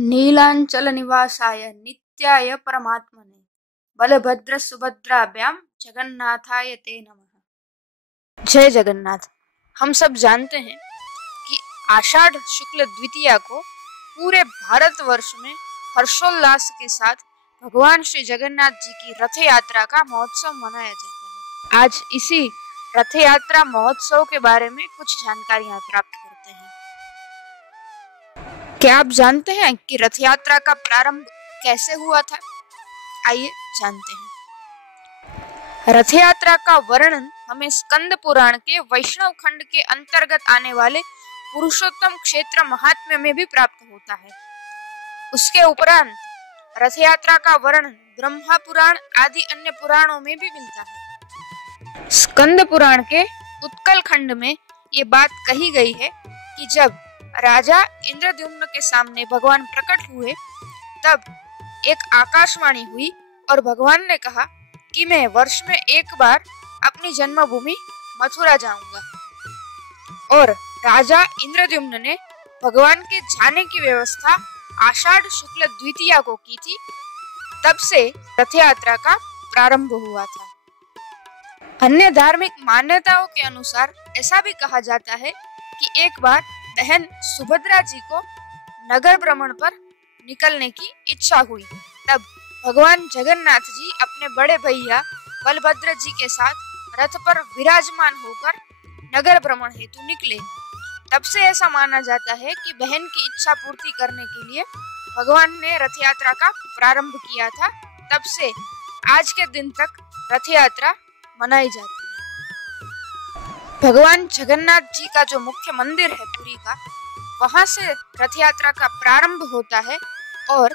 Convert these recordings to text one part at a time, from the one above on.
नीलांचल निवासाय नित्याय परमात्मने बलभद्र सुभद्राभ्याम जगन्नाथाय ते नमः। जय जगन्नाथ। हम सब जानते हैं कि आषाढ़ शुक्ल द्वितीया को पूरे भारतवर्ष में हर्षोल्लास के साथ भगवान श्री जगन्नाथ जी की रथ यात्रा का महोत्सव मनाया जाता है। आज इसी रथ यात्रा महोत्सव के बारे में कुछ जानकारियां प्राप्त करते हैं। क्या आप जानते हैं कि रथ यात्रा का प्रारंभ कैसे हुआ था? आइए जानते हैं। रथ यात्रा का वर्णन हमें स्कंद पुराण के वैष्णव खंड के अंतर्गत आने वाले पुरुषोत्तम क्षेत्र महात्म्य में भी प्राप्त होता है। उसके उपरांत रथ यात्रा का वर्णन ब्रह्मा पुराण आदि अन्य पुराणों में भी मिलता है। स्कंद पुराण के उत्कल खंड में ये बात कही गई है कि जब राजा इंद्रद्युम्न के सामने भगवान प्रकट हुए तब एक आकाशवाणी हुई और भगवान ने कहा कि मैं वर्ष में एक बार अपनी जन्मभूमि मथुरा जाऊंगा। और राजा इंद्रद्युम्न ने भगवान के जाने की व्यवस्था आषाढ़ शुक्ल द्वितीया को की थी। तब से रथ यात्रा का प्रारंभ हुआ था। अन्य धार्मिक मान्यताओं के अनुसार ऐसा भी कहा जाता है कि एक बार बहन सुभद्रा जी को नगर भ्रमण पर निकलने की इच्छा हुई। तब भगवान जगन्नाथ जी अपने बड़े भैया बलभद्र जी के साथ रथ पर विराजमान होकर नगर भ्रमण हेतु निकले। तब से ऐसा माना जाता है कि बहन की इच्छा पूर्ति करने के लिए भगवान ने रथ यात्रा का प्रारंभ किया था। तब से आज के दिन तक रथ यात्रा मनाई जाती है। भगवान जगन्नाथ जी का जो मुख्य मंदिर है पुरी का, वहां से रथ यात्रा का प्रारंभ होता है और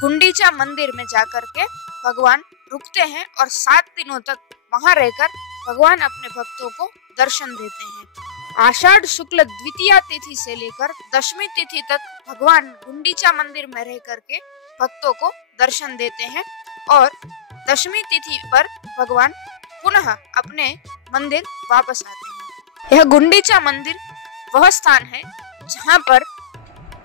गुंडीचा मंदिर में जाकर के भगवान रुकते हैं और 7 दिनों तक वहां रहकर भगवान अपने भक्तों को दर्शन देते हैं। आषाढ़ शुक्ल द्वितीया तिथि से लेकर दशमी तिथि तक भगवान गुंडीचा मंदिर में रह करके भक्तों को दर्शन देते हैं और दशमी तिथि पर भगवान पुनः अपने मंदिर वापस आते हैं। यह गुंडीचा मंदिर वह स्थान है जहाँ पर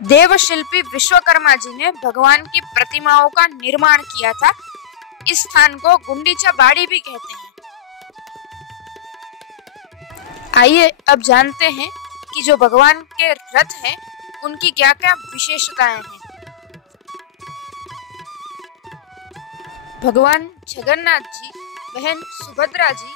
देवशिल्पी विश्वकर्मा जी ने भगवान की प्रतिमाओं का निर्माण किया था। इस स्थान को गुंडीचा बाड़ी भी कहते हैं। आइए अब जानते हैं कि जो भगवान के रथ हैं उनकी क्या क्या विशेषताएं हैं। भगवान जगन्नाथ जी, बहन सुभद्रा जी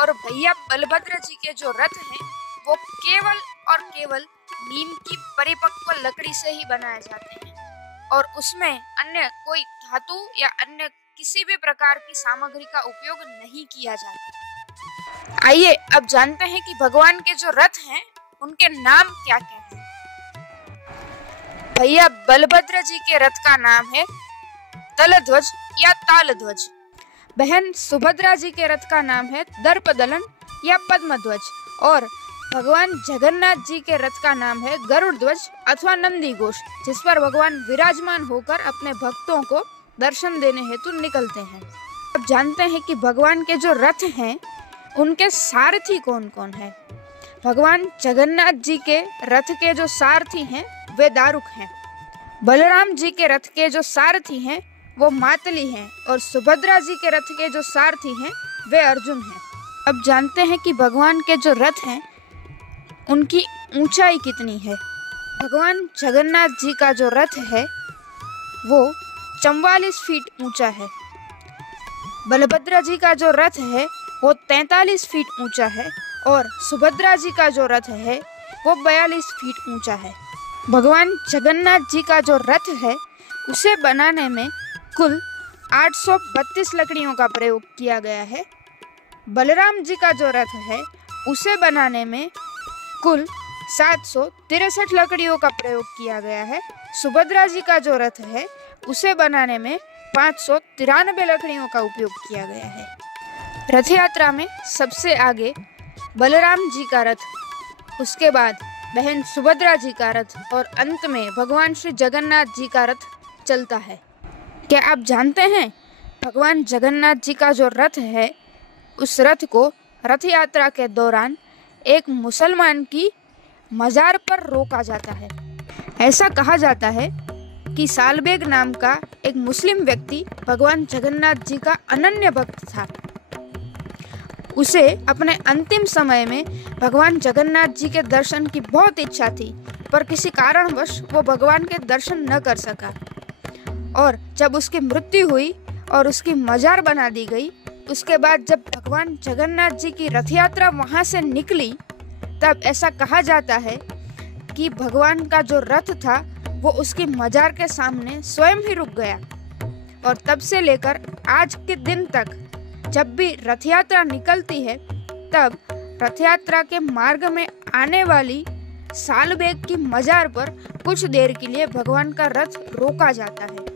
और भैया बलभद्र जी के जो रथ हैं वो केवल और केवल नीम की परिपक्व लकड़ी से ही बनाए जाते हैं और उसमें अन्य कोई धातु या अन्य किसी भी प्रकार की सामग्री का उपयोग नहीं किया जाता। आइए अब जानते हैं कि भगवान के जो रथ हैं उनके नाम क्या क्या हैं। भैया बलभद्र जी के रथ का नाम है तलध्वज या तालध्वज। बहन सुभद्रा जी के रथ का नाम है दर्पदलन या पद्मध्वज और भगवान जगन्नाथ जी के रथ का नाम है गरुड़ ध्वज अथवा नंदी घोष, जिस पर भगवान विराजमान होकर अपने भक्तों को दर्शन देने हेतु निकलते हैं। अब जानते हैं कि भगवान के जो रथ हैं उनके सारथी कौन कौन है। भगवान जगन्नाथ जी के रथ के जो सारथी हैं वे दारुक हैं। बलराम जी के रथ के जो सारथी हैं वो मातली हैं और सुभद्रा जी के रथ के जो सारथी हैं वे अर्जुन हैं। अब जानते हैं कि भगवान के जो रथ हैं उनकी ऊंचाई कितनी है। भगवान जगन्नाथ जी का जो रथ है वो 44 फीट ऊंचा है। बलभद्र जी का जो रथ है वो 43 फीट ऊंचा है और सुभद्रा जी का जो रथ है वो 42 फीट ऊंचा है। भगवान जगन्नाथ जी का जो रथ है उसे बनाने में कुल 832 लकड़ियों का प्रयोग किया गया है। बलराम जी का जो रथ है उसे बनाने में कुल 763 लकड़ियों का प्रयोग किया गया है। सुभद्रा जी का जो रथ है उसे बनाने में 593 लकड़ियों का उपयोग किया गया है। रथ यात्रा में सबसे आगे बलराम जी का रथ, उसके बाद बहन सुभद्रा जी का रथ और अंत में भगवान श्री जगन्नाथ जी का रथ चलता है। क्या आप जानते हैं भगवान जगन्नाथ जी का जो रथ है उस रथ को रथ यात्रा के दौरान एक मुसलमान की मजार पर रोका जाता है। ऐसा कहा जाता है कि सालबेग नाम का एक मुस्लिम व्यक्ति भगवान जगन्नाथ जी का अनन्य भक्त था। उसे अपने अंतिम समय में भगवान जगन्नाथ जी के दर्शन की बहुत इच्छा थी, पर किसी कारणवश वो भगवान के दर्शन न कर सका। और जब उसकी मृत्यु हुई और उसकी मजार बना दी गई, उसके बाद जब भगवान जगन्नाथ जी की रथ यात्रा वहाँ से निकली, तब ऐसा कहा जाता है कि भगवान का जो रथ था वो उसकी मजार के सामने स्वयं ही रुक गया। और तब से लेकर आज के दिन तक जब भी रथ यात्रा निकलती है, तब रथ यात्रा के मार्ग में आने वाली सालबेग की मजार पर कुछ देर के लिए भगवान का रथ रोका जाता है।